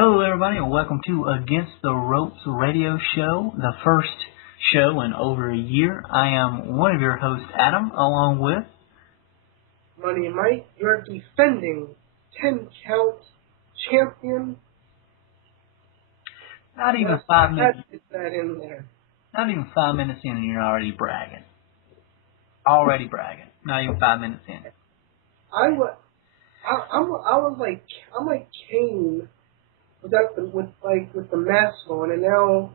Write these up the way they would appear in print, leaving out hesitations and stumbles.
Hello, everybody, and welcome to Against the Ropes radio show, the first show in over a year. I am one of your hosts, Adam, along with Money Mike, your defending 10-count champion. not even 5 minutes. Get that in there. Not even 5 minutes in, and you're already bragging. Already bragging. Not even 5 minutes in. I'm like Kane without with the mask on, and now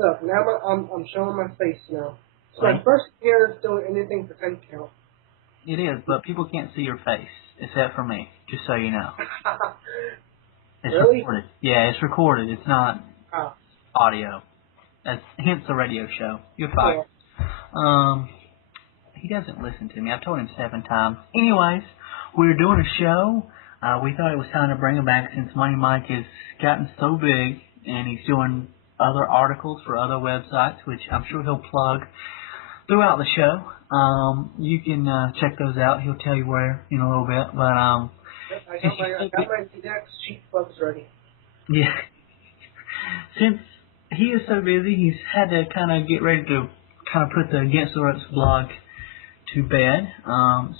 look, I'm showing my face now. It's my first appearance doing anything for 10 count. It is, but people can't see your face, except for me, just so you know. It's Really? recorded. Yeah, it's recorded. It's not audio. That's hence the radio show. You're fired. Yeah. He doesn't listen to me. I've told him 7 times. Anyways, we're doing a show. We thought it was time to bring him back since Money Mike has gotten so big and he's doing other articles for other websites, which I'm sure he'll plug throughout the show. You can check those out. He'll tell you where in a little bit. But I got my next cheap plugs ready. Yeah. Since he is so busy, he's had to kind of get ready to kind of put the Against the Ropes blog to bed.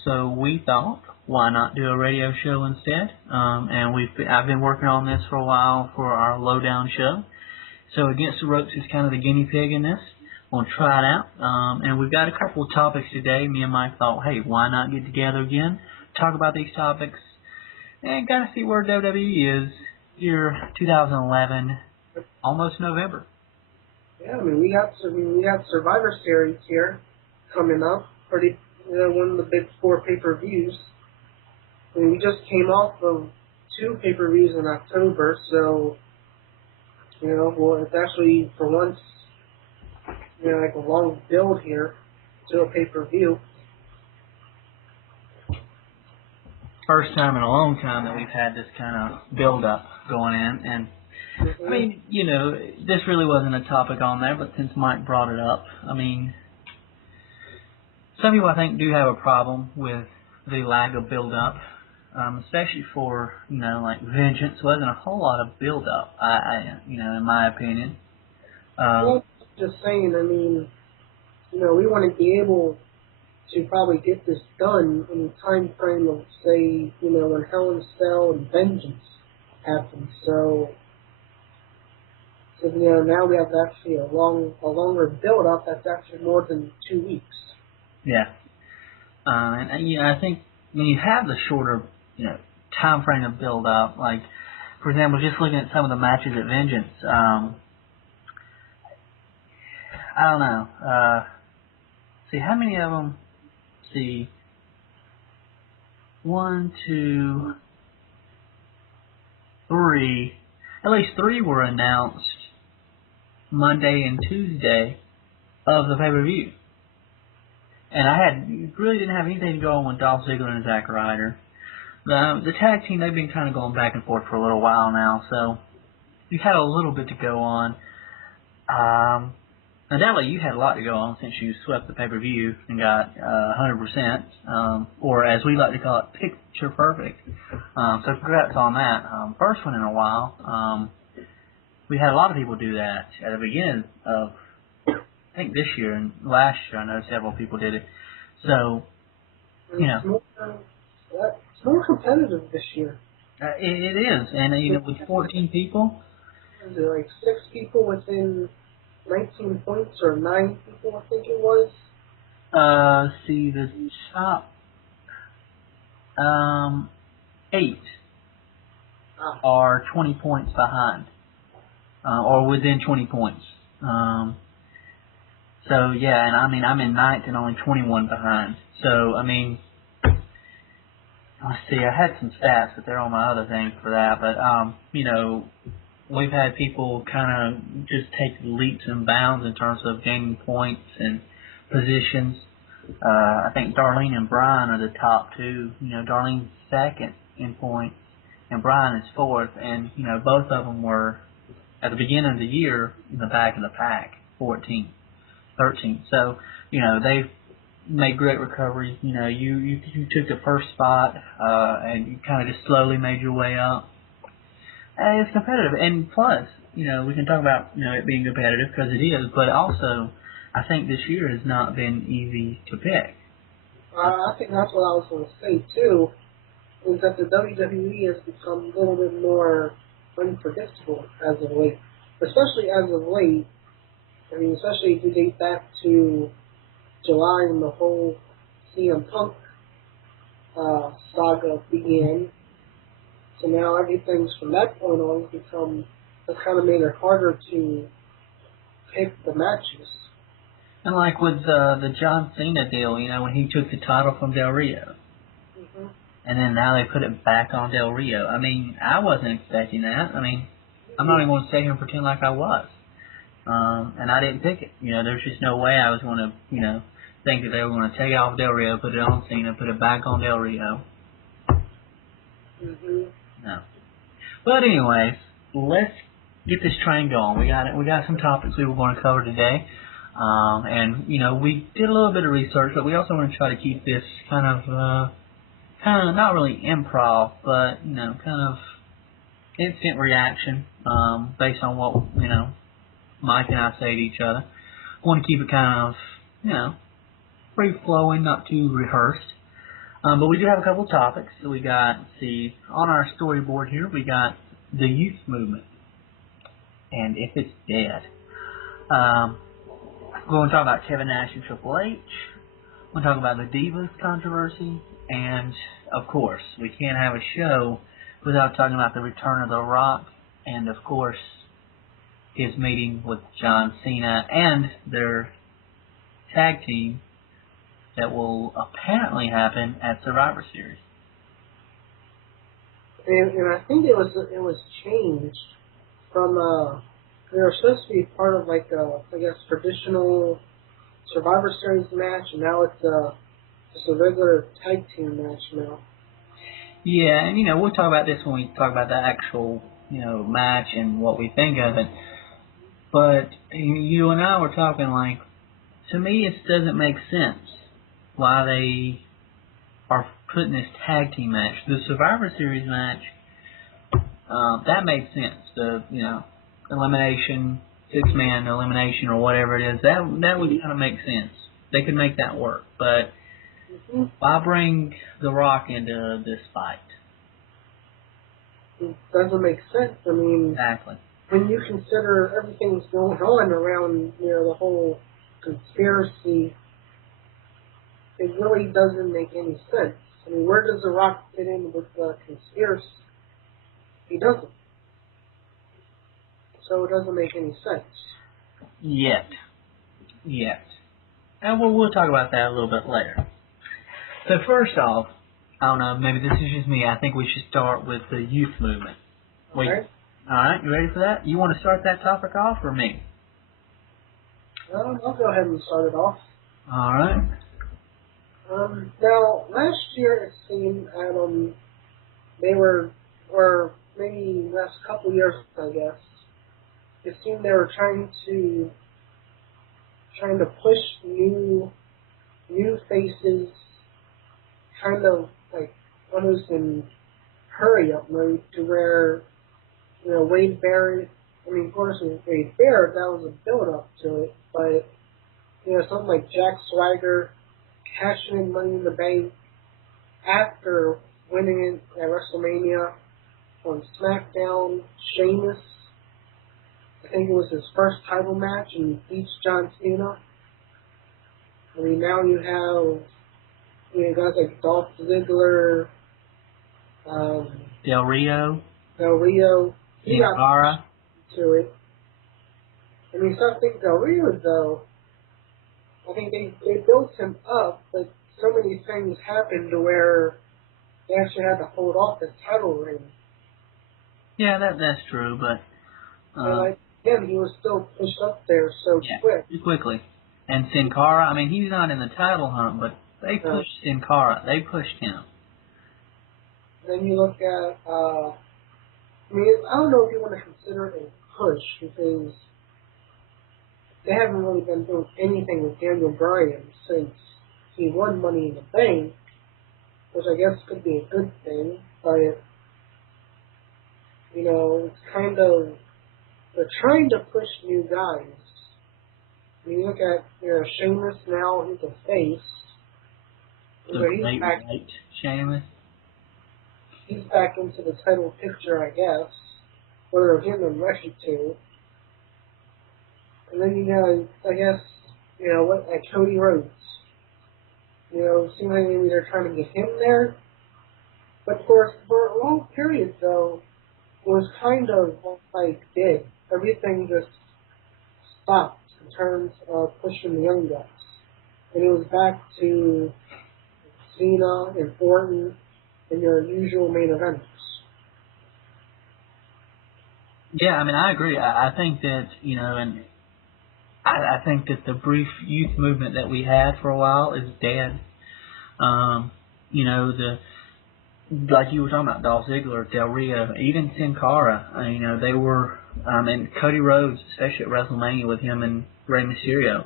So we thought, why not do a radio show instead? And I've been working on this for a while for our Lowdown show. So Against the Ropes is kind of the guinea pig in this. We'll try it out. And we've got a couple of topics today. Me and Mike thought, hey, why not get together again, talk about these topics, and kind of see where WWE is year 2011, almost November. Yeah, I mean we got Survivor Series here coming up. One of the big 4 pay-per-views. I mean, we just came off of 2 pay-per-views in October, so it's actually for once like a long build here to a pay-per-view. First time in a long time that we've had this kind of build-up going in, and I mean, this really wasn't a topic on there, but since Mike brought it up, I mean, some people I think do have a problem with the lack of build-up, especially for, like Vengeance wasn't a whole lot of build-up, in my opinion. Well, just saying, I mean, we want to be able to probably get this done in the time frame of, say, when Hell in a Cell and Vengeance happens. So now we have actually a longer build-up that's actually more than 2 weeks. Yeah. And I think when you have the shorter, time frame of build-up, like, for example, just looking at some of the matches at Vengeance, I don't know. See, how many of them? See, 1, 2, 3. At least 3 were announced Monday and Tuesday of the pay-per-view. And I really didn't have anything to go on with Dolph Ziggler and Zack Ryder. The tag team, they've been kind of going back and forth for a little while now, so you had a little bit to go on. Undoubtedly, you had a lot to go on since you swept the pay-per-view and got 100%, or as we like to call it, picture perfect. So congrats on that. First one in a while. We had a lot of people do that at the beginning of, I think this year and last year. I know several people did it. So, It's more competitive this year. It is, and with 14 people. Is it like 6 people within 19 points or 9 people, I think it was? See, the top 8 are 20 points behind, or within 20 points. So, yeah, and I mean, I'm in 9th and only 21 behind. So, I mean, let's see, I had some stats, but they're on my other thing for that. But, we've had people kind of just take leaps and bounds in terms of gaining points and positions. I think Darlene and Brian are the top 2. Darlene's 2nd in points, and Brian is 4th. And, both of them were, at the beginning of the year, in the back of the pack, 14, 13. So, they've made great recoveries. You took the first spot, and you kind of just slowly made your way up. It's competitive, and plus, we can talk about it being competitive because it is, but also, I think this year has not been easy to pick. I think that's what I was going to say too, is that the WWE has become a little bit more unpredictable as of late. Especially as of late, I mean, especially if you date back to July when the whole CM Punk saga began. So now everything's from that point on has kind of made it harder to pick the matches. And like with the John Cena deal, when he took the title from Del Rio. Mm-hmm. And then now they put it back on Del Rio. I mean, I wasn't expecting that. I mean, I'm not even going to sit here and pretend like I was. And I didn't pick it. There's just no way I was going to, think that they were going to take it off Del Rio, put it on Cena, put it back on Del Rio. Mm-hmm. No. But anyways, let's get this train going. We got some topics we were going to cover today. And we did a little bit of research, but we also want to try to keep this kind of not really improv, but kind of instant reaction based on what Mike and I say to each other. I want to keep it kind of free flowing, not too rehearsed. But we do have a couple of topics. So we got, on our storyboard here, we got the youth movement and if it's dead. We're going to talk about Kevin Nash and Triple H. We're going to talk about the Divas controversy. And, of course, we can't have a show without talking about the return of The Rock and, of course, his meeting with John Cena and their tag team that will apparently happen at Survivor Series. And I think it was changed from they were supposed to be part of like I guess traditional Survivor Series match, and now it's just a regular tag team match now. Yeah, and we'll talk about this when we talk about the actual match and what we think of it. But you and I were talking like, to me, it doesn't make sense why they are putting this tag team match. The Survivor Series match, that made sense. The elimination, 6-man elimination or whatever it is, that would kind of make sense. They could make that work. But why bring The Rock into this fight? It doesn't make sense. I mean, Exactly. When you consider everything that's going on around the whole conspiracy, it really doesn't make any sense. I mean, where does The Rock fit in with the conspiracy? He doesn't. So it doesn't make any sense. Yet. And we'll talk about that a little bit later. So first off, I don't know, maybe this is just me, I think we should start with the youth movement. Okay. Alright, you ready for that? You want to start that topic off or me? I'll go ahead and start it off. Alright. Now, last year it seemed they were, or maybe last couple years, I guess, it seemed they were trying to push new faces, kind of like almost in hurry up mode, to where Wade Barrett. I mean, of course, with Wade Barrett, that was a build up to it, but something like Jack Swagger cashing in Money in the Bank after winning it at WrestleMania on SmackDown. Sheamus, I think it was his first title match, and beats John Cena. I mean, now you have guys like Dolph Ziggler, Del Rio. He got Gara. to it. I mean, so I think Del Rio, though, I think they built him up, but so many things happened to where they actually had to hold off the title reign. Yeah, that's true, but And again, he was still pushed up there so quick. Quickly. And Sin Cara, I mean, he's not in the title hunt, but they pushed Sin Cara. They pushed him. Then you look at, I mean, I don't know if you want to consider it a push, because they haven't really been doing anything with Daniel Bryan since he won Money in the Bank, which I guess could be a good thing, but you know, it's kind of, they're trying to push new guys. When you look at, you know, Sheamus now, he's a face. The So great white Sheamus. he's back into the title picture, I guess, where him and Rushy too. And then you know, I guess, you know, what, like Cody Rhodes. You know, it seems like maybe they're trying to get him there. But for a long period, though, it was kind of like dead. Everything just stopped in terms of pushing the young guys. And it was back to Cena and Orton and your usual main eventers. Yeah, I mean, I agree. I think that, you know, and I think that the brief youth movement that we had for a while is dead. You know, like you were talking about, Dolph Ziggler, Del Rio, even Sin Cara, you know, they were, and Cody Rhodes, especially at WrestleMania with him and Rey Mysterio,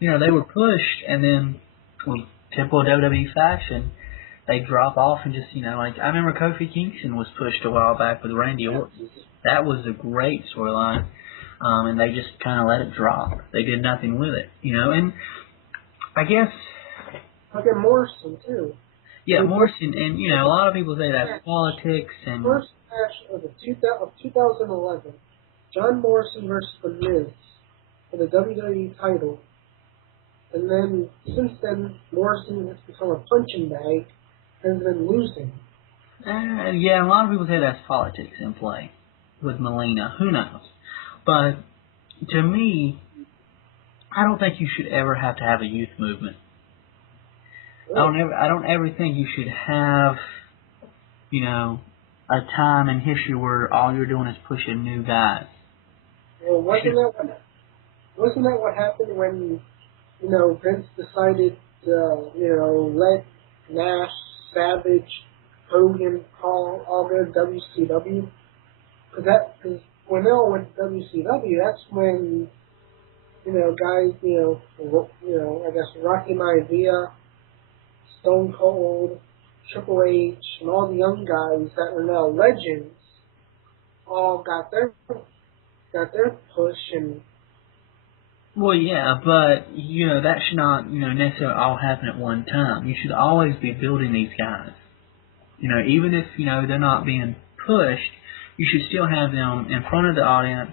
you know, they were pushed, and then, with typical WWE fashion, they drop off and just, you know, like, I remember Kofi Kingston was pushed a while back with Randy Orton. That was a great storyline, and they just kind of let it drop. They did nothing with it, you know, and I guess... Look at Morrison, too. Yeah, Morrison, and, you know, a lot of people say that's politics and... First match of 2011, John Morrison versus The Miz for the WWE title. And then, since then, Morrison has become a punching bag and has been losing. Yeah, a lot of people say that's politics in play with Melina. Who knows? But, to me, I don't think you should ever have to have a youth movement. I don't ever think you should have, you know, a time in history where all you're doing is pushing new guys. Well, wasn't that what happened when, you know, Vince decided to, you know, let Nash, Savage, Hogan call all their WCW? Because when they all went to WCW, that's when, you know, guys, you know, I guess Rocky Maivia, Stone Cold, Triple H, and all the young guys that were now legends, all got their push and. Well, yeah, but, you know, that should not, you know, necessarily all happen at one time. You should always be building these guys. You know, even if, you know, they're not being pushed, you should still have them in front of the audience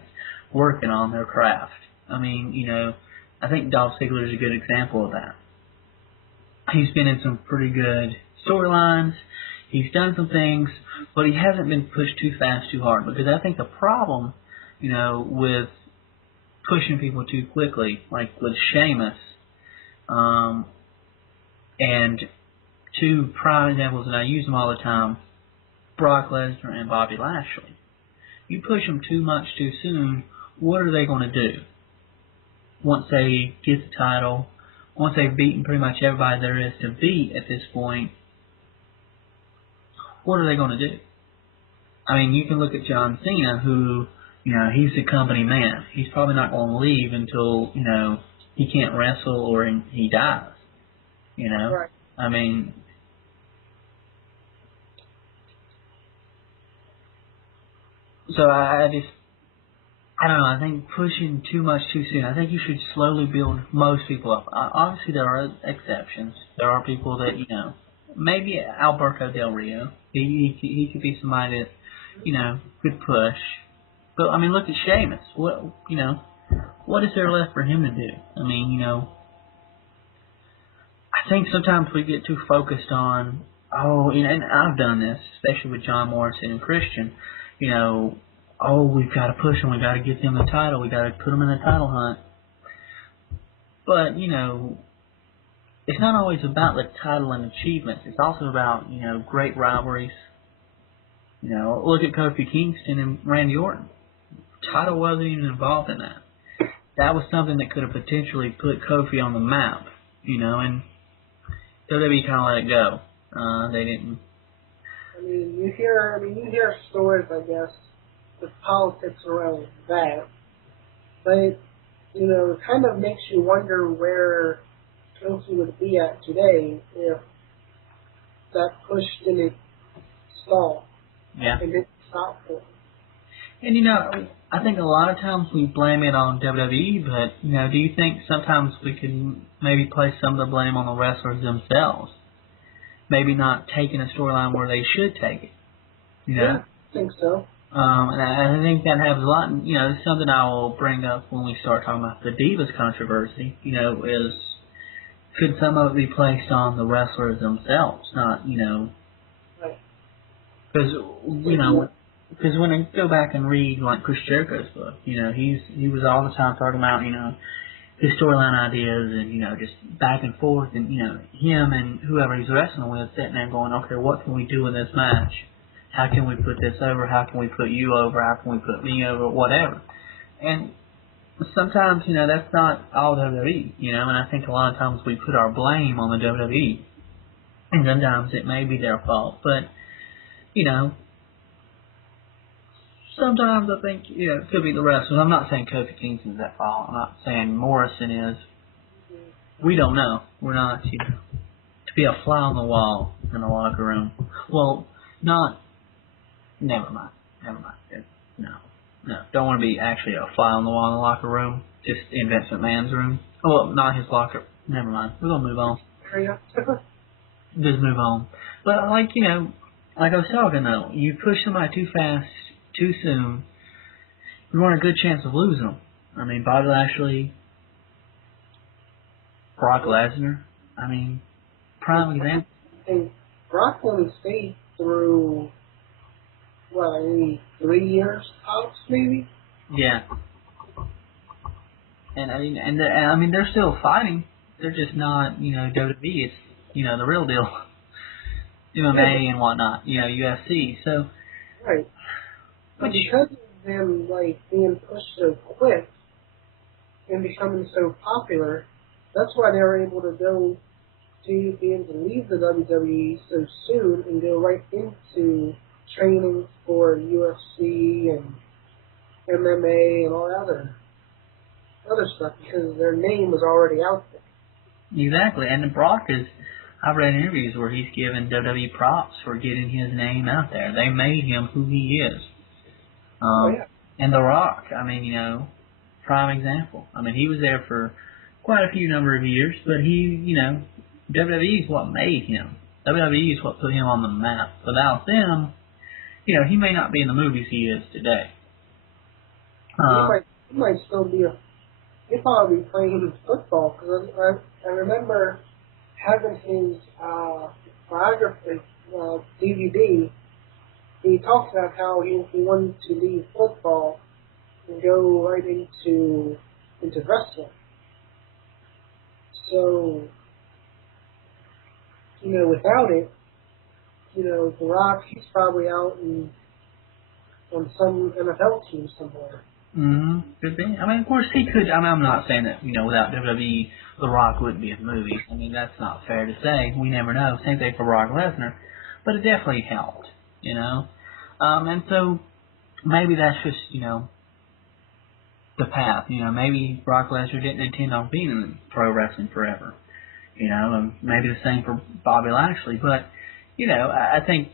working on their craft. I mean, you know, I think Dolph Ziggler is a good example of that. He's been in some pretty good storylines. He's done some things, but he hasn't been pushed too fast, too hard. Because I think the problem, you know, with pushing people too quickly, like with Sheamus, and two prime examples, and I use them all the time, Brock Lesnar and Bobby Lashley. You push them too much too soon, what are they going to do? Once they get the title, once they've beaten pretty much everybody there is to beat at this point, what are they going to do? I mean, you can look at John Cena, who, you know, he's a company man. He's probably not going to leave until, you know, he can't wrestle or he dies. You know? Right. I mean, so I don't know, I think pushing too much too soon. I think you should slowly build most people up. Obviously, there are exceptions. There are people that, you know, maybe Alberto Del Rio. He could be somebody that, you know, could push. But, I mean, look at Sheamus. What is there left for him to do? I mean, you know, I think sometimes we get too focused on, you know, and I've done this, especially with John Morrison and Christian, you know, we've got to push them, we've got to get them the title, we've got to put them in the title hunt. But, you know, it's not always about the title and achievements. It's also about, you know, great rivalries. You know, look at Kofi Kingston and Randy Orton. Title wasn't even involved in that. That was something that could have potentially put Kofi on the map, you know, and WWE kind of let it go. They didn't. I mean, you hear stories, I guess, with politics around that, but you know, it kind of makes you wonder where Kofi would be at today if that push didn't stall. Yeah. It didn't stop for him. And I think a lot of times we blame it on WWE, but do you think sometimes we could maybe place some of the blame on the wrestlers themselves? Maybe not taking a storyline where they should take it. Yeah, I think so. And I think that has a lot. It's something I will bring up when we start talking about the Divas controversy. Is could some of it be placed on the wrestlers themselves? Not Right. because because when I go back and read like Chris Jericho's book, he was all the time talking about his storyline ideas and just back and forth and him and whoever he's wrestling with sitting there going, okay, what can we do in this match? How can we put this over? How can we put you over? How can we put me over? Whatever. And sometimes that's not all WWE, and I think a lot of times we put our blame on the WWE, and sometimes it may be their fault, but sometimes I think it could be the wrestlers. I'm not saying Kofi Kingston's at fault. I'm not saying Morrison is. We don't know. We're not to be a fly on the wall in the locker room. Well, not. Never mind. No. Don't want to be actually a fly on the wall in the locker room. Just in Vince McMahon's room. Oh, well, not his locker. Never mind. We're gonna move on. Just move on. But like I was talking though, you push somebody too fast, too soon, you run a good chance of losing them. I mean, Bobby Lashley, Brock Lesnar. I mean, prime example. And Brock only stayed through maybe 3 years tops, maybe. Yeah. And I mean, they're still fighting. They're just not, WWE. It's, the real deal. MMA and whatnot. UFC. So. Right. But because of them being pushed so quick and becoming so popular, that's why they were able to go to be able to leave the WWE so soon and go right into training for UFC and MMA and all other stuff because their name was already out there. Exactly, and Brock I've read interviews where he's given WWE props for getting his name out there. They made him who he is. And The Rock, I mean, prime example. I mean, he was there for quite a few number of years, but he, WWE is what made him. WWE is what put him on the map. Without them, he may not be in the movies he is today. He might still be he'd probably be playing football because I remember having his biography DVD. He talks about how he wanted to leave football and go right into wrestling. So, without it, The Rock, he's probably out on some NFL team somewhere. Could be. I mean, of course he could. I mean, I'm not saying that, without WWE, The Rock wouldn't be in movies. I mean, that's not fair to say. We never know. Same thing for Brock Lesnar. But it definitely helped, And so, maybe that's just, the path. Maybe Brock Lesnar didn't intend on being in pro wrestling forever. And maybe the same for Bobby Lashley. But, I think...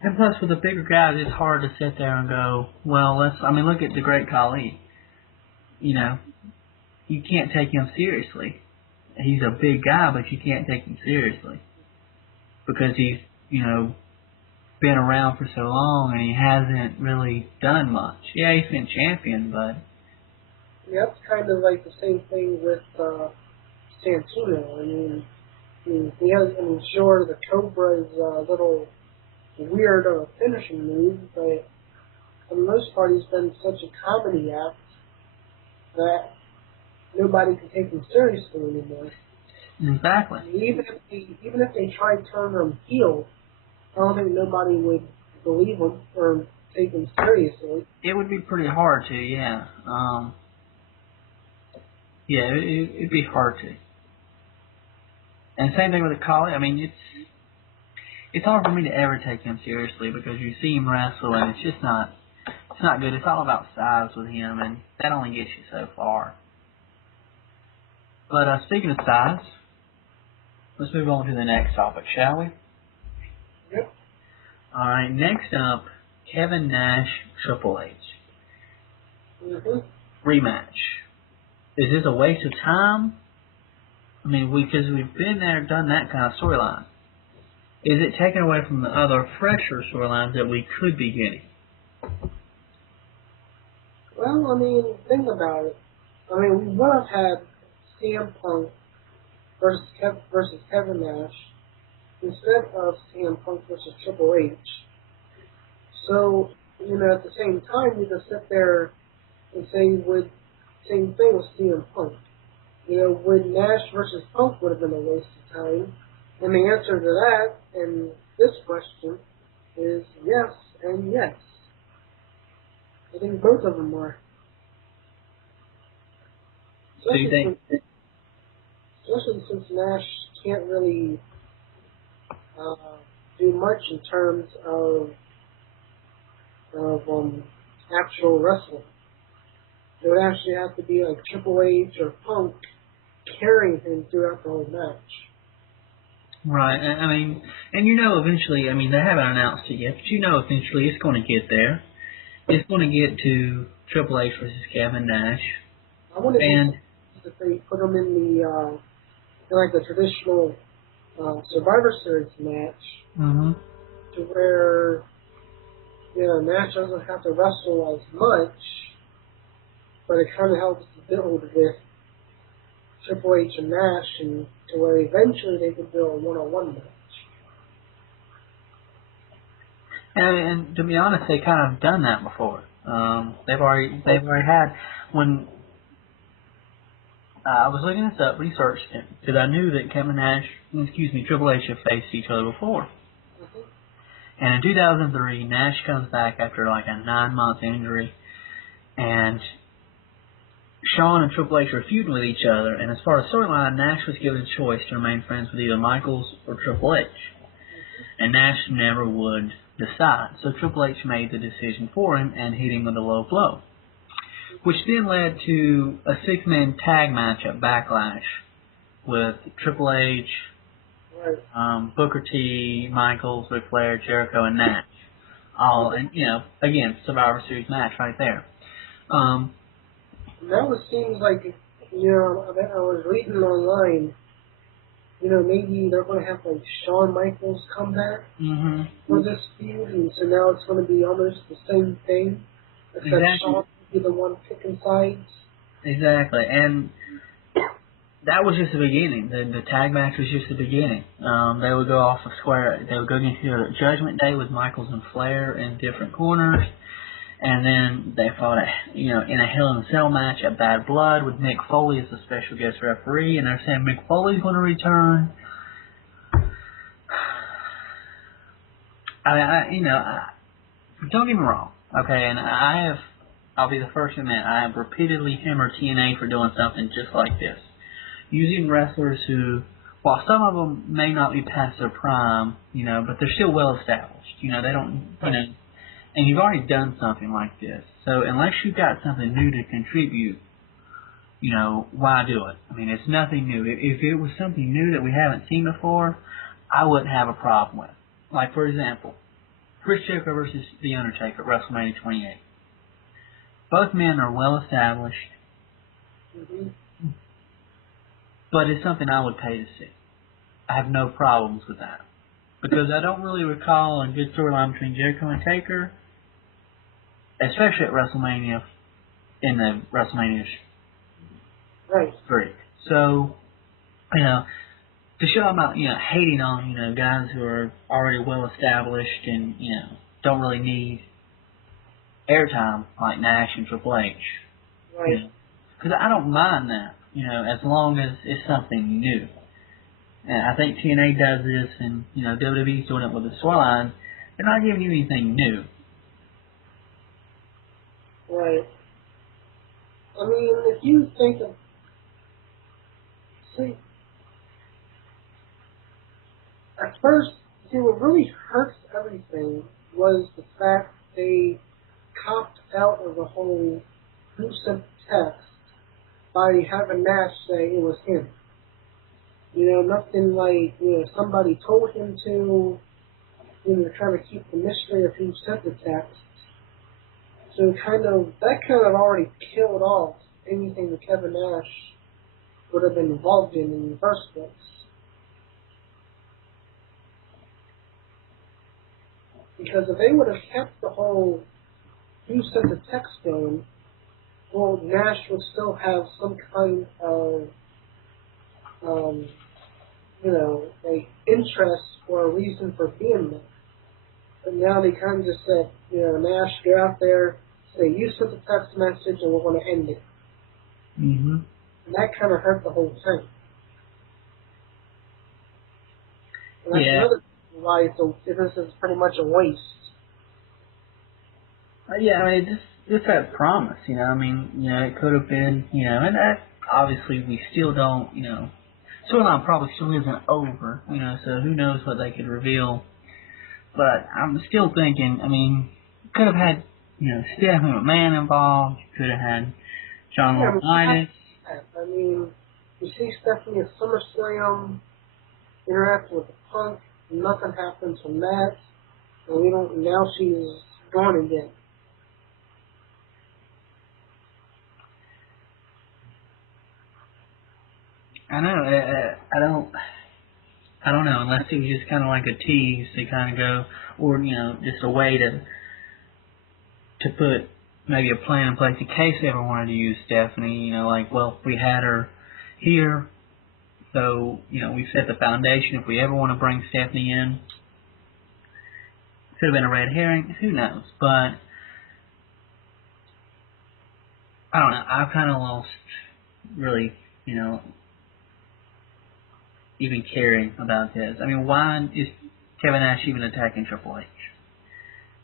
And plus, with the bigger guys, it's hard to sit there and go, well, look at the Great Khali. You can't take him seriously. He's a big guy, but you can't take him seriously. Because he's, been around for so long and he hasn't really done much. Yeah, he's been champion, but... Yeah, that's kind of like the same thing with Santino. I mean, he has, sure, the Cobra is a little weird of a finishing move, but for the most part he's been such a comedy act that nobody can take him seriously anymore. Exactly. Even if they try to turn him heel, I don't think nobody would believe him or take him seriously. It would be pretty hard to, yeah. It'd be hard to. And same thing with the Khali. I mean, it's hard for me to ever take him seriously because you see him wrestle and it's not good. It's all about size with him, and that only gets you so far. But speaking of size, let's move on to the next topic, shall we? Yep. All right. Next up, Kevin Nash, Triple H. Rematch. Is this a waste of time? I mean, because we've been there, done that kind of storyline. Is it taken away from the other fresher storylines that we could be getting? Well, I mean, think about it. I mean, we would have had CM Punk versus Kevin Nash instead of CM Punk versus Triple H. So, at the same time, we could sit there and say, same thing with CM Punk. Would Nash versus Punk would have been a waste of time? And the answer to that and this question is yes and yes. I think both of them were. So you think? Especially since Nash can't really do much in terms of actual wrestling. It would actually have to be like Triple H or Punk carrying him throughout the whole match. Right. I mean, and eventually, I mean, they haven't announced it yet, but eventually it's going to get there. It's going to get to Triple H versus Kevin Nash. I wonder if they put them in the traditional Survivor Series match, to where Nash doesn't have to wrestle as much, but it kind of helps build with Triple H and Nash, and to where eventually they can build a one-on-one match. And to be honest, they kind of done that before. They've already had when I was looking this up, researched it, because I knew that Triple H have faced each other before. And in 2003, Nash comes back after like a 9-month injury, and Shawn and Triple H are feuding with each other. And as far as storyline, Nash was given a choice to remain friends with either Michaels or Triple H, and Nash never would decide. So Triple H made the decision for him and hit him with a low blow, which then led to a 6-man tag match at Backlash with Triple H, Booker T, Michaels, Ric Flair, Jericho, and Nash. All, and again, Survivor Series match right there. That seems like, I was reading online, maybe they're going to have like Shawn Michaels come back for this feud, and so now it's going to be almost the same thing, except Shawn will be the one picking sides. Exactly, and that was just the beginning. The tag match was just the beginning. They would go off a square. They would go into Judgment Day with Michaels and Flair in different corners. And then they fought, in a Hell in a Cell match at Bad Blood with Mick Foley as a special guest referee. And they're saying Mick Foley's going to return. Don't get me wrong, okay? And I'll be the first to admit, I have repeatedly hammered TNA for doing something just like this. Using wrestlers who, while some of them may not be past their prime, but they're still well established. They don't, and you've already done something like this. So unless you've got something new to contribute, why do it? I mean, it's nothing new. If it was something new that we haven't seen before, I wouldn't have a problem with. Like, for example, Chris Jericho versus The Undertaker at WrestleMania 28. Both men are well established, but it's something I would pay to see. I have no problems with that. Because I don't really recall a good storyline between Jericho and Taker, especially at WrestleMania, in the WrestleMania 3. So, to show I'm not, hating on, guys who are already well established and, don't really need airtime like Nash and Triple H. Right. Because I don't mind that, as long as it's something new. And I think TNA does this, and, WWE's doing it with the storyline. They're not giving you anything new. Right. I mean, if you think of... See, at first, what really hurts everything was the fact they copped out of the whole gruesome test by having Nash say it was him. Nothing like, somebody told him to. they're trying to keep the mystery of who sent the text. So that kind of already killed off anything that Kevin Nash would have been involved in the first place. Because if they would have kept the whole who sent the text going, well, Nash would still have some kind of, like interest or a reason for being there. But now they kind of just said, Nash, get out there, say you sent the text message, and we're going to end it. Mm-hmm. And that kind of hurt the whole thing. And that's another reason why this is pretty much a waste. Yeah, I mean, just that promise, I mean, it could have been, and that, obviously we still don't, storyline probably still isn't over, so who knows what they could reveal. But I'm still thinking, I mean, could have had, Stephanie McMahon involved, could have had John Laurinaitis. I mean, you see Stephanie at SummerSlam interacting with the Punk, nothing happens from that, and now she's gone again. I know, I don't know, unless it was just kind of like a tease to kind of go, or, just a way to put maybe a plan in place in case they ever wanted to use Stephanie, like, well, we had her here, so, we set the foundation. If we ever want to bring Stephanie in, could have been a red herring, who knows, but I don't know, I've kind of lost, really, even caring about this. I mean, why is Kevin Nash even attacking Triple H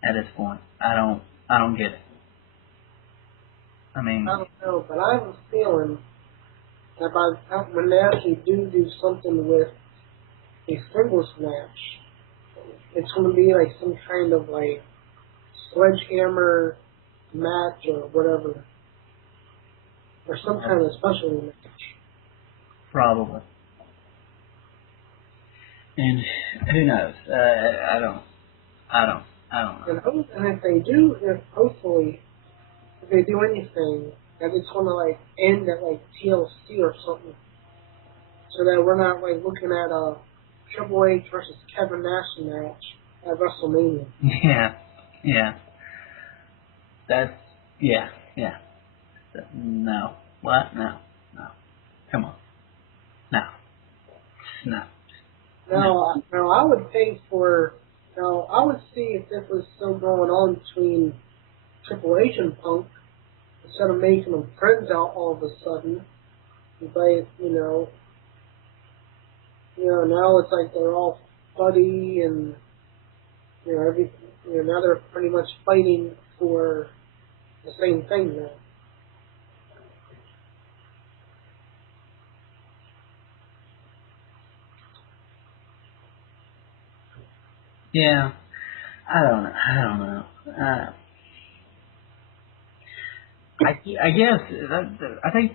at this point? I don't get it. I mean, I don't know, but I have a feeling that by the time when they actually do something with a singles match, it's going to be like some kind of like sledgehammer match or whatever, or some kind of special match. Probably. And who knows? I don't know. And if they do, hopefully, if they do anything, that it's going to like end at like TLC or something, so that we're not like looking at a Triple H versus Kevin Nash match at WrestleMania. Yeah. Yeah. No. What? No. Come on. No. Now I would pay for. Now I would see if this was still going on between Triple H and Punk instead of making them friends out all of a sudden. But now it's like they're all buddy and now they're pretty much fighting for the same thing now. Yeah. I don't know. I guess I think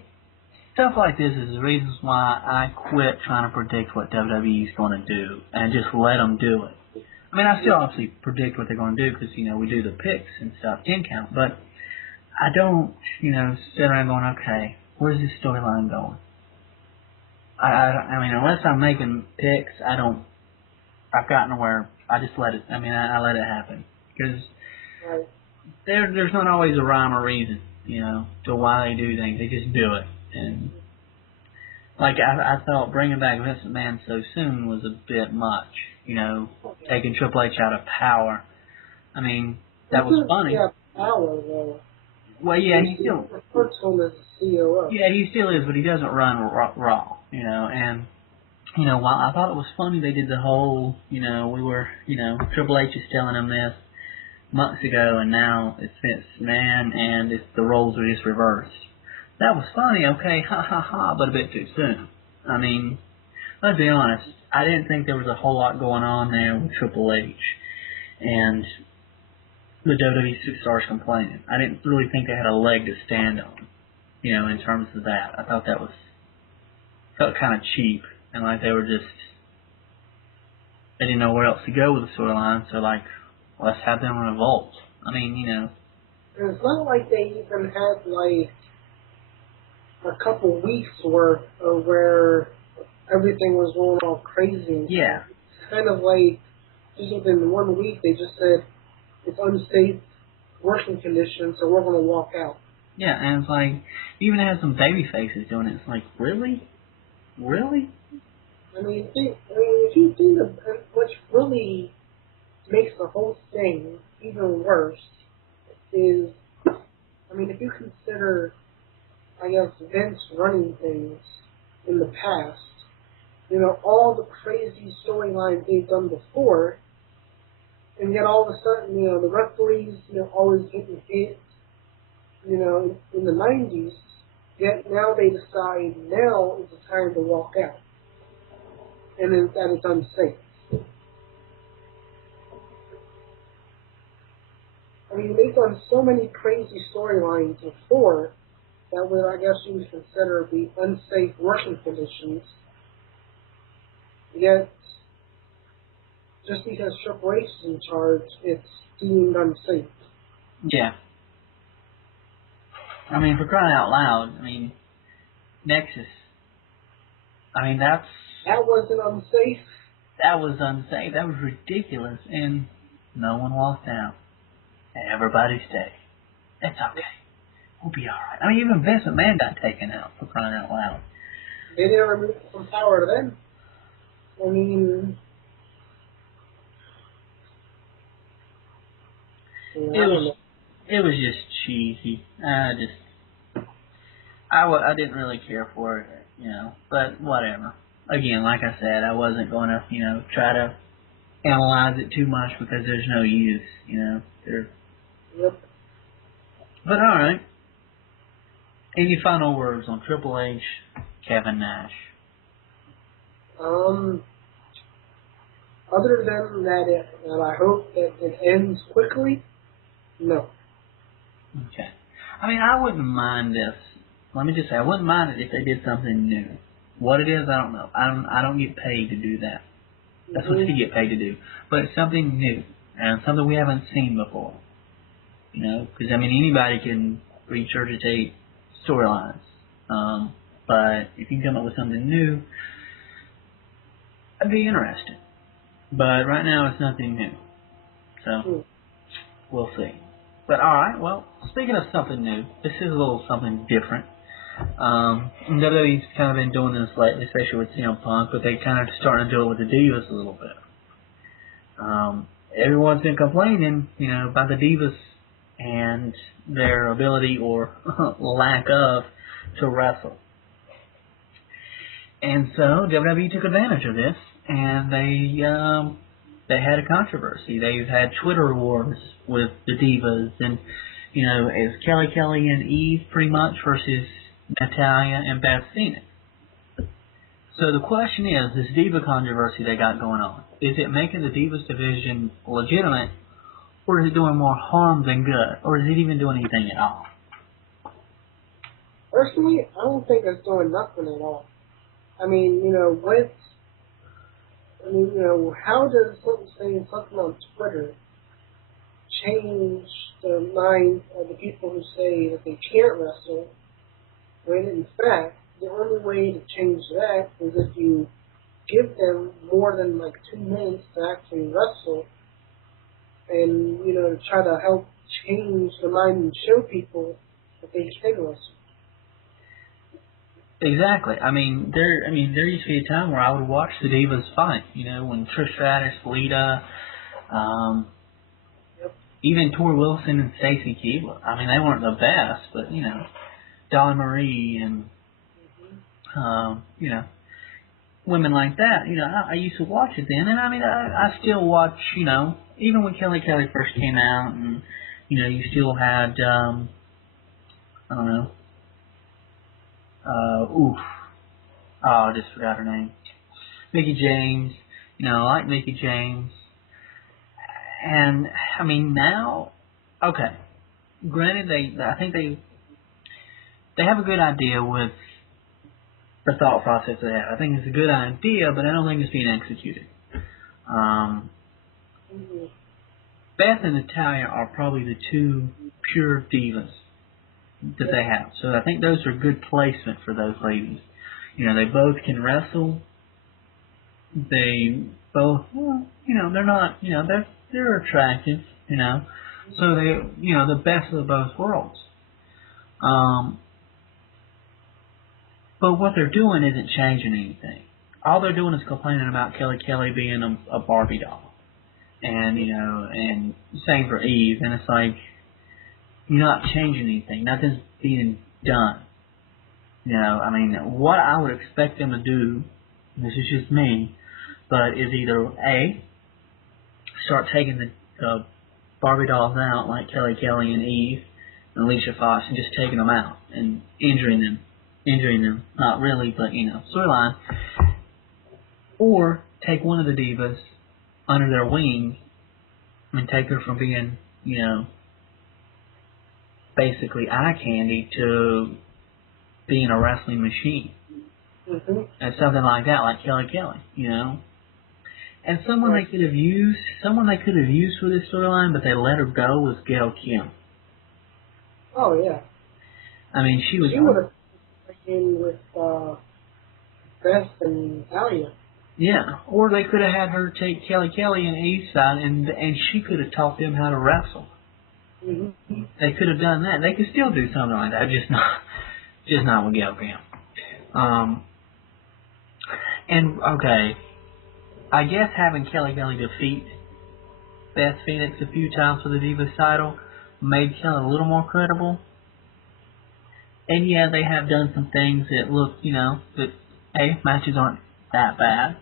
stuff like this is the reasons why I quit trying to predict what WWE's going to do and just let them do it. I mean, I still obviously predict what they're going to do because, we do the picks and stuff, 10 count, but I don't, sit around going, okay, where's this storyline going? I mean, unless I'm making picks, I've gotten where I just let it, I let it happen. Because there's not always a rhyme or reason, to why they do things. They just do it. And, like, I thought bringing back Vince McMahon so soon was a bit much, taking Triple H out of power. I mean, that was funny. Yeah, power, though. Well, yeah, he still... refers to him as the COO. Yeah, he still is, but he doesn't run Raw, and... while I thought it was funny they did the whole, we were, Triple H is telling him this months ago, and now it's Vince McMahon, and the roles are just reversed. That was funny, okay, ha ha ha, but a bit too soon. I mean, let's be honest, I didn't think there was a whole lot going on there with Triple H, and the WWE superstars complaining. I didn't really think they had a leg to stand on, in terms of that. I thought that felt kind of cheap. And like they were just, they didn't know where else to go with the storyline, so like, let's have them revolt. I mean, you know. And it's not like they even had like a couple weeks worth of where everything was going all crazy. Yeah. It's kind of like just within 1 week they just said it's unsafe working conditions, so we're going to walk out. Yeah, and it's like, you even had some baby faces doing it. It's like, really? Really? I mean, if you think of what really makes the whole thing even worse is, I mean, if you consider, I guess, Vince running things in the past, you know, all the crazy storylines they've done before, and yet all of a sudden, you know, the referees, you know, always getting hit, you know, in the 90s, yet now they decide now is the time to walk out, and then that it's unsafe. I mean, they've done so many crazy storylines before that would, I guess, you would consider the unsafe working conditions, yet just because Triple H is in charge, it's deemed unsafe. Yeah. I mean, for crying out loud, I mean, Nexus, I mean, That wasn't unsafe. that was unsafe. That was ridiculous, and no one walked out. Everybody stayed. It's okay. We'll be alright. I mean, even Vince McMahon got taken out, for crying out loud. They didn't remove it from power to them. I mean, It was just cheesy. I didn't really care for it, you know, but whatever. Again, like I said, I wasn't going to, you know, try to analyze it too much because there's no use, you know. Yep. But alright. Any final words on Triple H, Kevin Nash? Other than that, I hope that it ends quickly. No. Okay. I mean, I wouldn't mind this. Let me just say, I wouldn't mind it if they did something new. What it is, I don't know. I don't get paid to do that. That's what you get paid to do. But it's something new and something we haven't seen before. You know, because I mean, anybody can regurgitate storylines. But if you can come up with something new, I'd be interested. But right now, it's nothing new. So, we'll see. But alright, well, speaking of something new, this is a little something different. WWE's kind of been doing this lately, especially with CM Punk, but they kind of starting to do it with the Divas a little bit. Everyone's been complaining, you know, about the Divas and their ability or lack of to wrestle. And so WWE took advantage of this, and they had a controversy. They've had Twitter wars with the Divas, and you know, it's Kelly and Eve pretty much versus Natalya and Beth Phoenix. So the question is, this Diva controversy they got going on, is it making the Divas division legitimate, or is it doing more harm than good, or is it even doing anything at all? Personally, I don't think it's doing nothing at all. I mean, you know, how does something saying something on Twitter change the mind of the people who say that they can't wrestle, when in fact, the only way to change that is if you give them more than like 2 minutes to actually wrestle, and, you know, to try to help change the mind and show people that they can wrestle. Exactly. I mean, there used to be a time where I would watch the Divas fight. You know, when Trish Stratus, Lita, even Tori Wilson and Stacey Keebler. I mean, they weren't the best, but you know, Dolly Marie and you know, women like that. You know, I used to watch it then, and I mean, I still watch. You know, even when Kelly first came out, and you know, you still had I don't know. I just forgot her name. Mickie James. You know, I like Mickie James. And, I mean, now, okay. Granted, I think they have a good idea with the thought process they have. I think it's a good idea, but I don't think it's being executed. Mm-hmm. Beth and Natalia are probably the two pure divas that they have. So I think those are good placement for those ladies. You know, they both can wrestle. They both, well, you know, they're not, you know, they're attractive, you know. So they, you know, the best of both worlds. But what they're doing isn't changing anything. All they're doing is complaining about Kelly being a Barbie doll. And, you know, and same for Eve. And it's like, you're not changing anything. Nothing's being done. You know, I mean, what I would expect them to do, this is just me, but is either A, start taking the Barbie dolls out like Kelly and Eve and Alicia Fox and just taking them out and injuring them. Not really, but, you know, storyline. Or take one of the divas under their wing and take her from being, you know, basically eye candy to being a wrestling machine. Mm-hmm. And something like that, like Kelly, you know. And someone they could have used for this storyline, but they let her go, was Gail Kim. Oh, yeah. I mean, she would have in with Beth and Alia. Yeah, or they could have had her take Kelly and Eve's side, and she could have taught them how to wrestle. Mm-hmm. They could have done that. They could still do something like that, just not with Gail Kim. And okay, I guess having Kelly defeat Beth Phoenix a few times for the Divas title made Kelly a little more credible. And yeah, they have done some things that look, you know, that matches aren't that bad.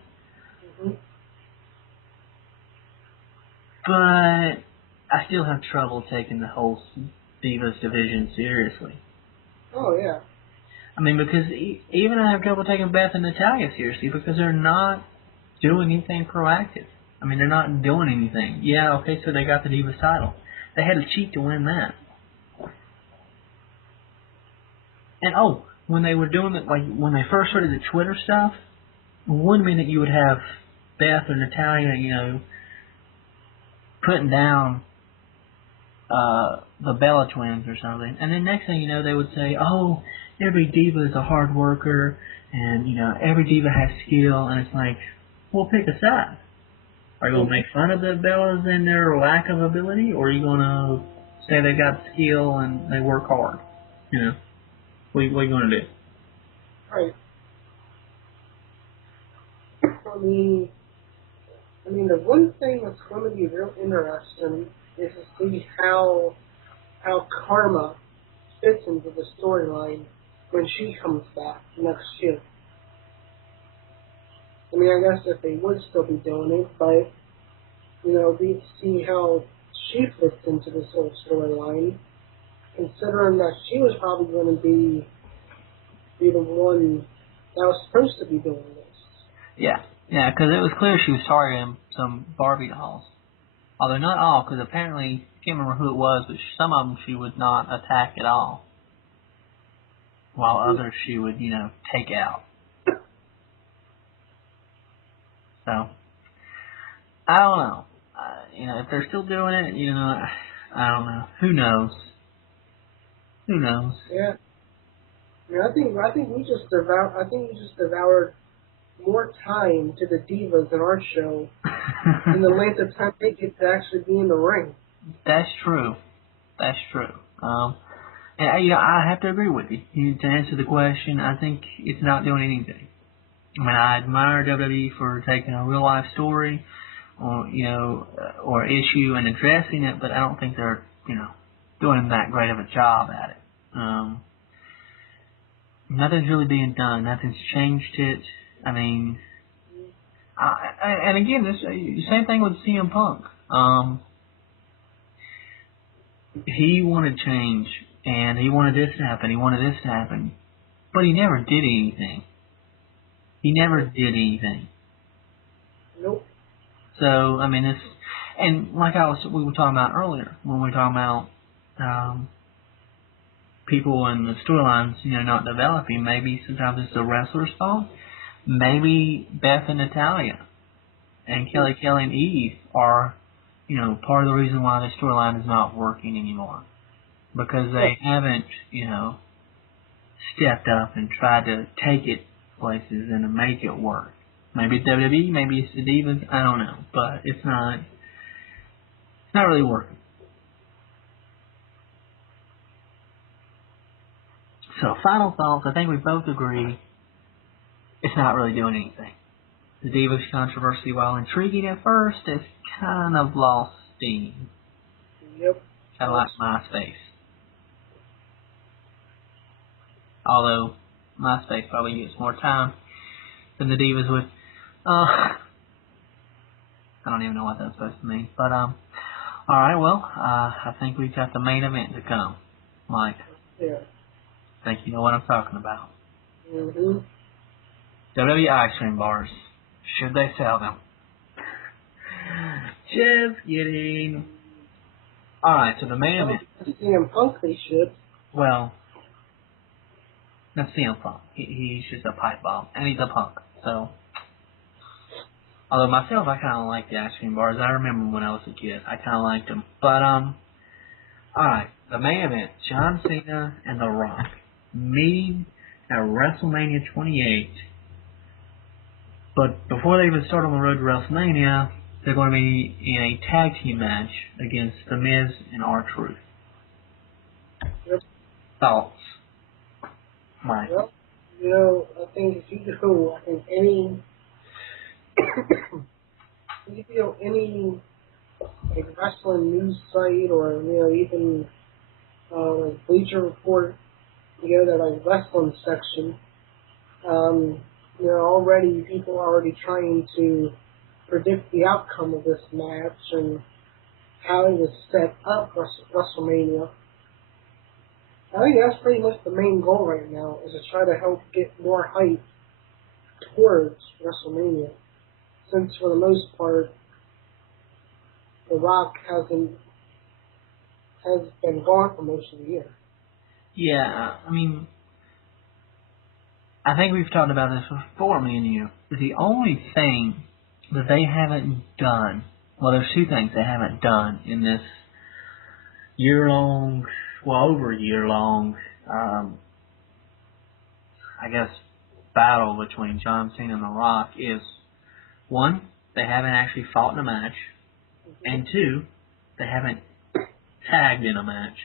Mm-hmm. But I still have trouble taking the whole Divas division seriously. Oh, yeah. I mean, because even I have trouble taking Beth and Natalia seriously because they're not doing anything proactive. I mean, they're not doing anything. Yeah, okay, so they got the Divas title. They had to cheat to win that. And when they were doing it, like when they first started the Twitter stuff, one minute you would have Beth or Natalia, you know, putting down the Bella twins or something, and then next thing you know, they would say, "Oh, every diva is a hard worker, and you know, every diva has skill," and it's like, well, pick a side. Are you gonna make fun of the Bellas and their lack of ability, or are you gonna say they got skill and they work hard? You know, what are you gonna do? Right. I mean, the one thing that's going to be real interesting is to see how Karma fits into the storyline when she comes back next year. I mean, I guess that they would still be doing it, but, you know, we see how she fits into this whole storyline, considering that she was probably going to be the one that was supposed to be doing this. Yeah, because it was clear she was targeting some Barbie dolls. Although not all, because apparently, I can't remember who it was, but some of them she would not attack at all. While others she would, you know, take out. So, I don't know. You know, if they're still doing it, you know, I don't know. Who knows? Yeah. I think we just devoured more time to the divas in our show than the length of time they get to actually be in the ring. That's true. And you know, I have to agree with you. To answer the question, I think it's not doing anything. I mean, I admire WWE for taking a real life story, or you know, or issue and addressing it, but I don't think they're, you know, doing that great of a job at it. Nothing's really being done. Nothing's changed it. I mean, and again, this same thing with CM Punk. He wanted change, and he wanted this to happen, but he never did anything. Nope. So, I mean, and like we were talking about earlier, when we were talking about people and the storylines, you know, not developing, maybe sometimes it's the wrestler's fault. Maybe Beth and Natalia and Kelly and Eve are, you know, part of the reason why the storyline is not working anymore. Because they haven't, you know, stepped up and tried to take it places and to make it work. Maybe it's WWE, maybe it's the Divas, I don't know. But it's not really working. So, final thoughts. I think we both agree it's not really doing anything. The Divas controversy, while intriguing at first, has kind of lost steam. Yep. Kind of like MySpace. Although, MySpace probably gets more time than the Divas would. I don't even know what that's supposed to mean. But, alright, well, I think we've got the main event to come. Mike. Yeah. I think you know what I'm talking about. Mm-hmm. WWE ice cream bars. Should they sell them? Just kidding. Alright, so the main event. CM Punk, they should. Well, that's CM Punk. He's just a pipe bomb. And he's a punk. So, although myself, I kind of like the ice cream bars. I remember when I was a kid. I kind of liked them. But, alright. The main event. John Cena and The Rock meeting at WrestleMania 28. But before they even start on the road to WrestleMania, they're going to be in a tag team match against The Miz and R-Truth. Yep. Thoughts? Mike? Well, you know, I think if you go in any, if you go any like wrestling news site or you know even like Bleacher Report, you go to like wrestling section. You know, already people are already trying to predict the outcome of this match and how it was set up for WrestleMania. I think that's pretty much the main goal right now, is to try to help get more hype towards WrestleMania. Since for the most part, The Rock has been gone for most of the year. Yeah, I mean, I think we've talked about this before, me and you. The only thing that they haven't done, well, there's two things they haven't done in this year-long, well, over a year-long, I guess, battle between John Cena and The Rock is, one, they haven't actually fought in a match, and two, they haven't tagged in a match.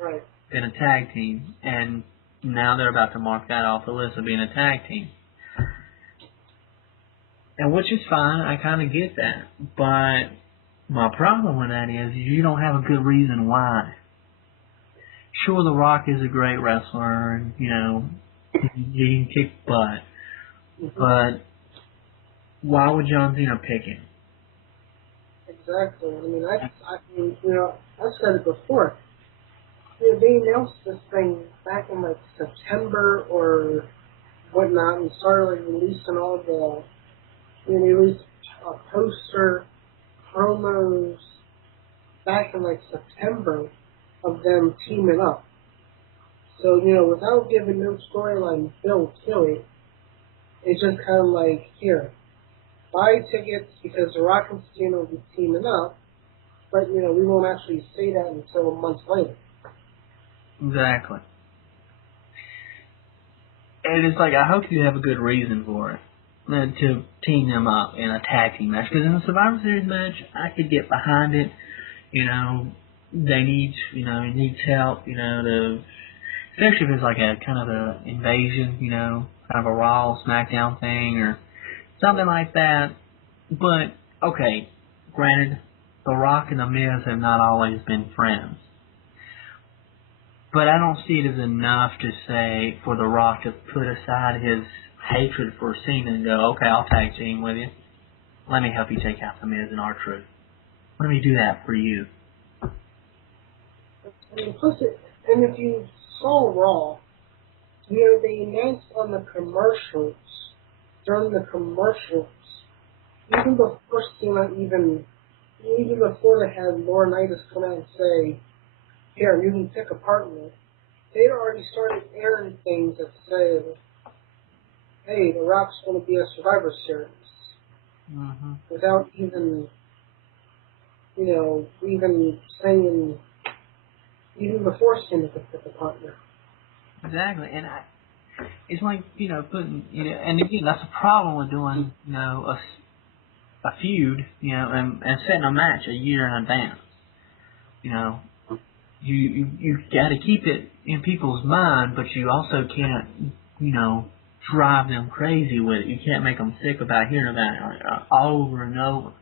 Right. Been a tag team, and now they're about to mark that off the list of being a tag team. And which is fine, I kind of get that. But my problem with that is you don't have a good reason why. Sure, The Rock is a great wrestler, and, you know, he can kick butt. Mm-hmm. But why would John Cena pick him? Exactly. I mean, you know, I've said it before. You know, they announced this thing back in like September or whatnot, and started like releasing all the, you know, they released a poster, promos back in like September of them teaming up. So, you know, without giving no storyline build to it, it's just kind of like, here, buy tickets because The Rock and Cena will be teaming up, but, you know, we won't actually say that until months later. Exactly. And it's like, I hope you have a good reason for it, to team them up in a tag team match. Because in a Survivor Series match, I could get behind it. You know, they need, you know, it needs help, you know, to, especially if it's like a kind of a invasion, you know, kind of a Raw SmackDown thing or something like that. But, okay, granted, The Rock and The Miz have not always been friends. But I don't see it as enough to say for The Rock to put aside his hatred for Cena and go, okay, I'll tag team with you. Let me help you take out The Miz and R-Truth. Let me do that for you. I mean, plus and if you saw Raw, you know, they announced on the commercials, during the commercials, even before Cena even before they had Laurinaitis come out and say, here, you can pick a partner, they'd already started airing things that said, hey, The Rock's going to be a Survivor Series. Mm-hmm. without even, even saying, even before Cena could pick a partner. Exactly, and it's like putting and again that's a problem with doing a feud and setting a match a year in advance. You know, you got to keep it in people's mind, but you also can't drive them crazy with it. You can't make them sick about hearing about it over and over.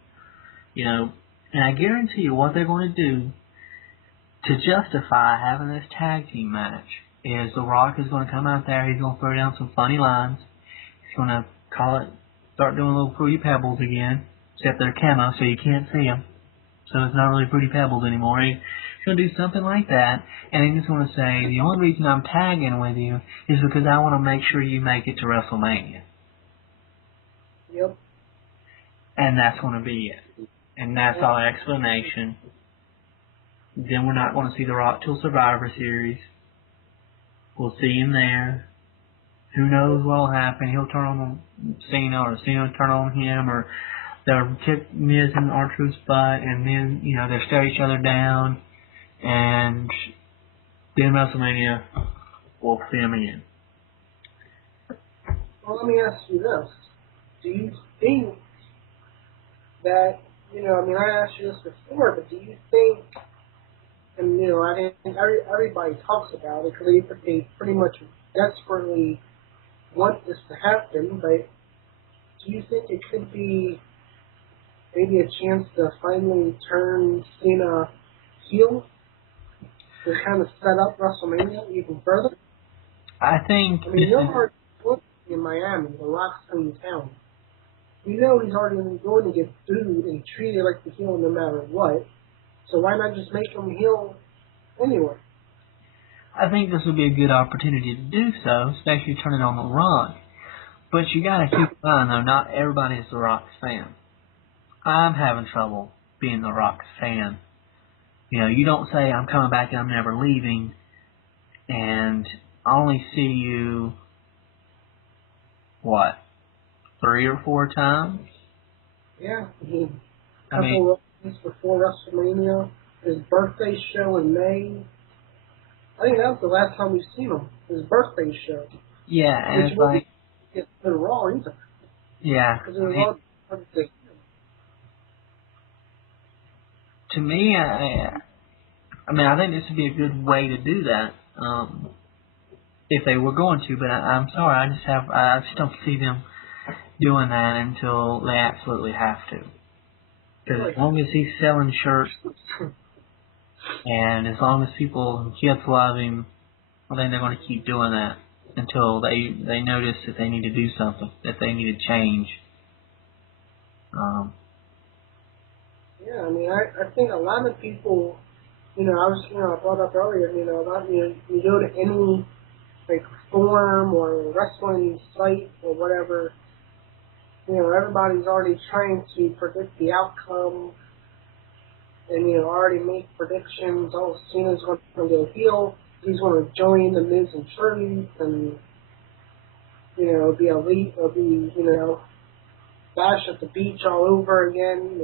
And I guarantee you what they're going to do to justify having this tag team match is The Rock is going to come out there, he's going to throw down some funny lines, he's going to start doing little Fruity Pebbles again, except they're camo so you can't see them, so it's not really Fruity Pebbles anymore. He's going to do something like that, and he's going to say, the only reason I'm tagging with you is because I want to make sure you make it to WrestleMania. Yep. And that's going to be it. And that's our explanation. Then we're not going to see The Rock till Survivor Series. We'll see him there. Who knows what will happen? He'll turn on Cena, or Cena will turn on him, or they'll kick Miz and R-Truth's butt, and then, they'll stare each other down, and then WrestleMania, we'll see him again. Well, let me ask you this. Do you think that, I asked you this before, but do you think, and, I think everybody talks about it because they pretty much desperately want this to happen, but do you think it could be maybe a chance to finally turn Cena heel to kind of set up WrestleMania even further? I think... you're already in Miami, The Rock's in town. You know he's already going to get booed and treated like the heel no matter what, so why not just make him heel anyway? I think this would be a good opportunity to do so, especially turning on The Rock. But you gotta keep in mind, though, not everybody is The Rock's fan. I'm having trouble being The Rock's fan. You don't say, I'm coming back and I'm never leaving, and I only see you, 3 or 4 times? Yeah, a couple of weeks before WrestleMania, his birthday show in May. I think that was the last time we've seen him. His birthday show. Yeah, and it's like... It's been Raw either. Yeah. Because it was all birthday. To me, I think this would be a good way to do that, if they were going to, but I'm sorry, I just don't see them doing that until they absolutely have to. Because as long as he's selling shirts, and as long as people and kids love him, I think they're going to keep doing that until they notice that they need to do something, that they need to change. Yeah, I think a lot of people, I brought up earlier, you go to any, forum or wrestling site or whatever, everybody's already trying to predict the outcome and, already make predictions. Oh, Cena's going to go heel. He's going to join the Miz and Truth, and, it'll be elite. It'll be, Bash at the beach all over again,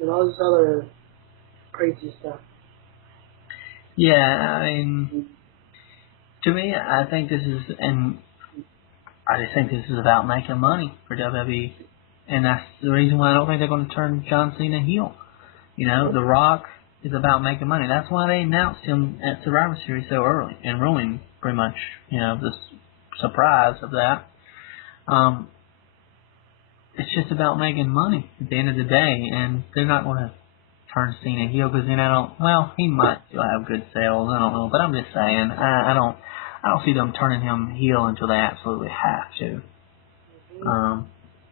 and all this other crazy stuff. Yeah, to me, I think this is, and I just think this is about making money for WWE, and that's the reason why I don't think they're going to turn John Cena heel. The Rock is about making money. That's why they announced him at Survivor Series so early and ruined pretty much, the surprise of that. It's just about making money at the end of the day, and they're not going to turn Cena heel because then he might still have good sales. I don't know, but I'm just saying, I don't see them turning him heel until they absolutely have to.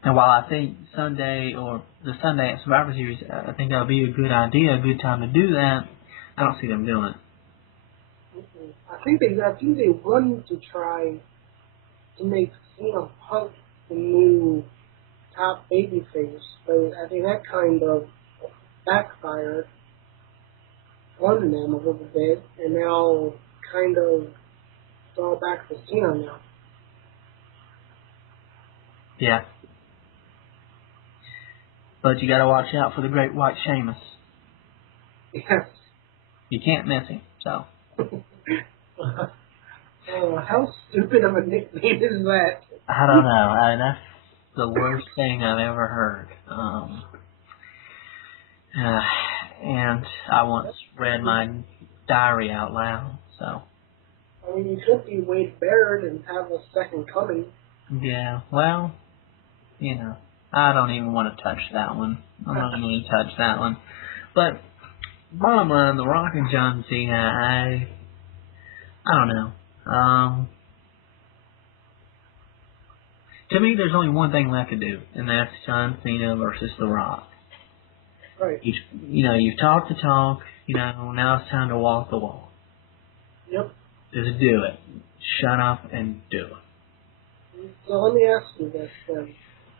And while I think Sunday at Survivor Series, I think that would be a good idea, a good time to do that, I don't see them doing it. I think they wanted to try to make Cena Punk the new top babyface, but I think that kind of backfired on them a little bit, and now kind of it's all back to Cena now. Yeah. But you got to watch out for the Great White Sheamus. Yes. You can't miss him. So. Oh, how stupid of a nickname is that? I don't know. That's the worst thing I've ever heard. And I once read my diary out loud. So. I mean, you could be Wade Barrett and have a second coming. Yeah. Well, I don't even want to touch that one. I'm not going to touch that one. But bottom line, The Rock and John Cena, I don't know. To me, there's only one thing left to do, and that's John Cena versus The Rock. Right. You've talked the talk. Now it's time to walk the walk. Yep. Just do it. Shut up and do it. So let me ask you this then.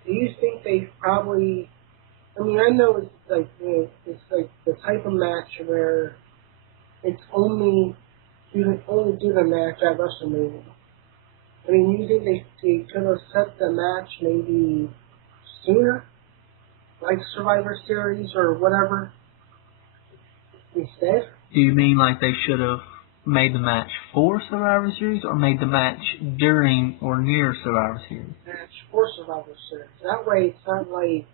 Do you think they probably... I mean, I know it's like, it's like the type of match where it's only... You can only do the match at WrestleMania. I mean, you think they could have set the match maybe sooner? Like Survivor Series or whatever? Instead? Do you mean like they should have made the match for Survivor Series or made the match during or near Survivor Series? Match for Survivor Series. That way it's not like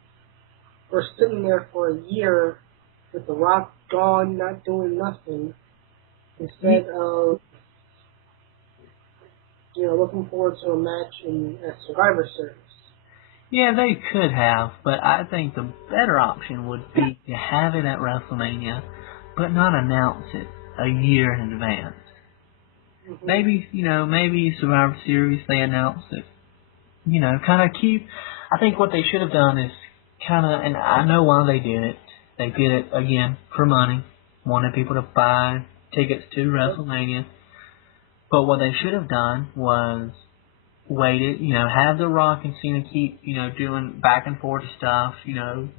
we're sitting there for a year with The Rock gone, not doing nothing, instead of, looking forward to a match at Survivor Series. Yeah, they could have, but I think the better option would be to have it at WrestleMania, but not announce it a year in advance. Mm-hmm. Maybe Survivor Series, they announced it. Kind of keep... I think what they should have done is and I know why they did it. They did it, again, for money. Wanted people to buy tickets to WrestleMania. But what they should have done was waited, have The Rock and Cena keep, doing back and forth stuff,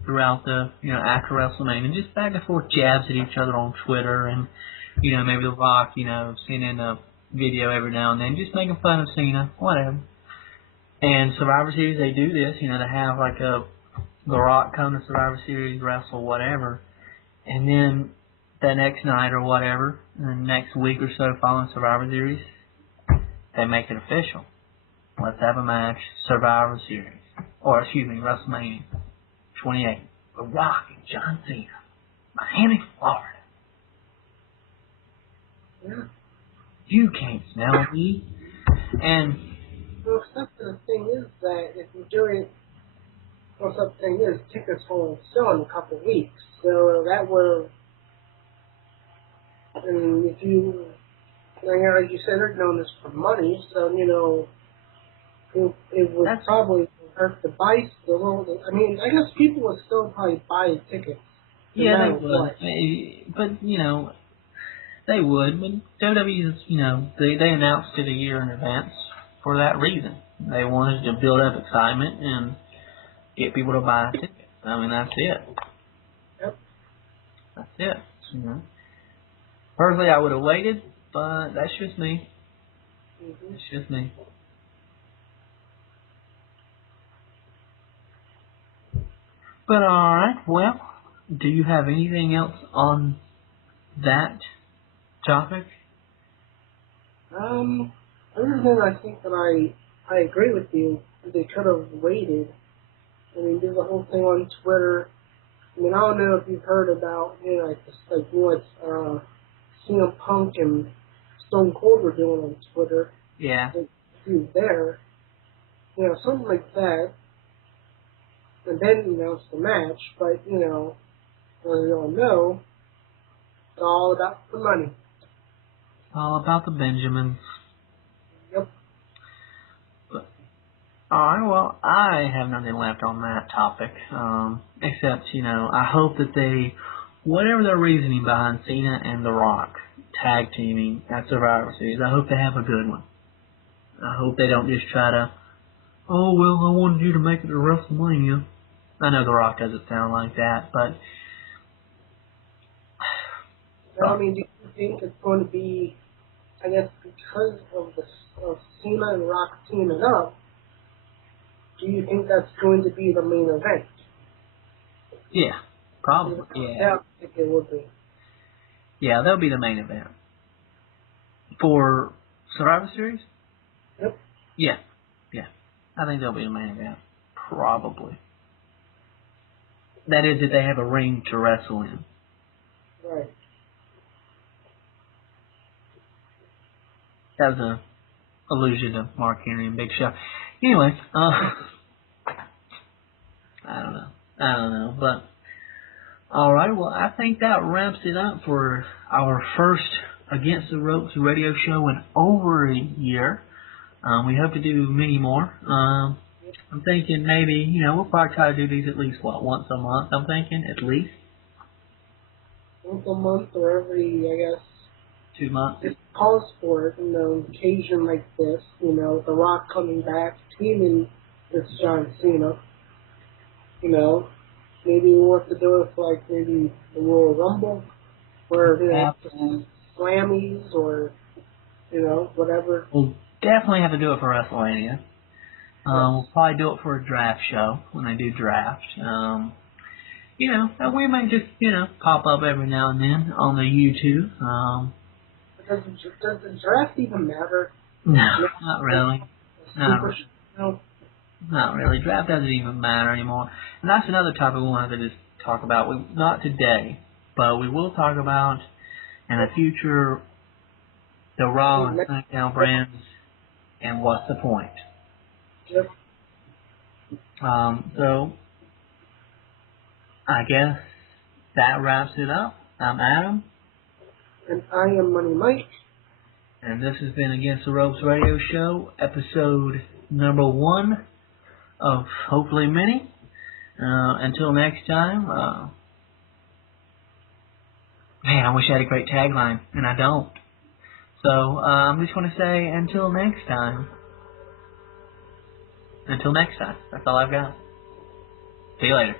throughout after WrestleMania. Just back and forth jabs at each other on Twitter and, maybe The Rock, sending a video every now and then, just making fun of Cena, whatever. And Survivor Series, they do this, they have like The Rock come to Survivor Series, wrestle, whatever. And then the next night or whatever, and the next week or so following Survivor Series, they make it official. Let's have a match, Survivor Series. Or, WrestleMania 28. The Rock and John Cena. Miami, Florida. Yeah. You can't smell me. And... Well, except the thing is that if you do it... Well, the thing is, tickets will sell in a couple of weeks. So that will... And if you... Like you said, they're doing this for money, so, it would probably hurt the buy still. I mean, I guess people would still probably buy tickets. Yeah, they would. But, they would. But WWE, they announced it a year in advance for that reason. They wanted to build up excitement and get people to buy tickets. I mean, that's it. Yep. That's it. Personally, I would have waited, but that's just me. Mm-hmm. It's just me. But alright, well, do you have anything else on that topic? Other than I think that I agree with you, they could have waited. I mean, there's a whole thing on Twitter. I mean, I don't know if you've heard about, what CM Punk and Stone Cold were doing on Twitter. Yeah. He was there. Something like that. And then announce the match, but, as we all know, it's all about the money. All about the Benjamins. Yep. But, alright, well, I have nothing left on that topic. Except, I hope that they, whatever their reasoning behind Cena and The Rock tag teaming at Survivor Series, I hope they have a good one. I hope they don't just try to, oh, well, I wanted you to make it to WrestleMania. I know The Rock doesn't sound like that, but... I mean, do you think it's going to be, I guess, because of Cena and Rock teaming up, do you think that's going to be the main event? Yeah, probably. Yeah, I think it would be. Yeah, that'll be the main event. For Survivor Series? Yep. Yeah. I think that'll be the main event. Probably. That is if they have a ring to wrestle in. Right. That was a allusion to Mark Henry and Big Show. Anyway, I don't know. But, alright, well, I think that wraps it up for our first Against the Ropes radio show in over a year. We hope to do many more. I'm thinking maybe, we'll probably try to do these at least, once a month, I'm thinking, at least. Once a month or every, I guess, 2 months. it calls for it, occasion like this, The Rock coming back, teaming with John Cena, maybe we'll have to do it for, maybe the Royal Rumble, where, Slammies or, whatever. We'll definitely have to do it for WrestleMania. We'll probably do it for a draft show when they do draft. We might just, pop up every now and then on the YouTube. Does the draft even matter? No, not really. Not really. Draft doesn't even matter anymore. And that's another topic we wanted to just talk about. Not today, but we will talk about in the future the Raw and SmackDown brands and what's the point. Yep. So I guess that wraps it up. I'm Adam. And I am Money Mike. And this has been Against the Ropes Radio Show, episode number 1 of hopefully many. Until next time, man, I wish I had a great tagline, and I don't. So I'm just going to say until next time. Until next time. That's all I've got. See you later.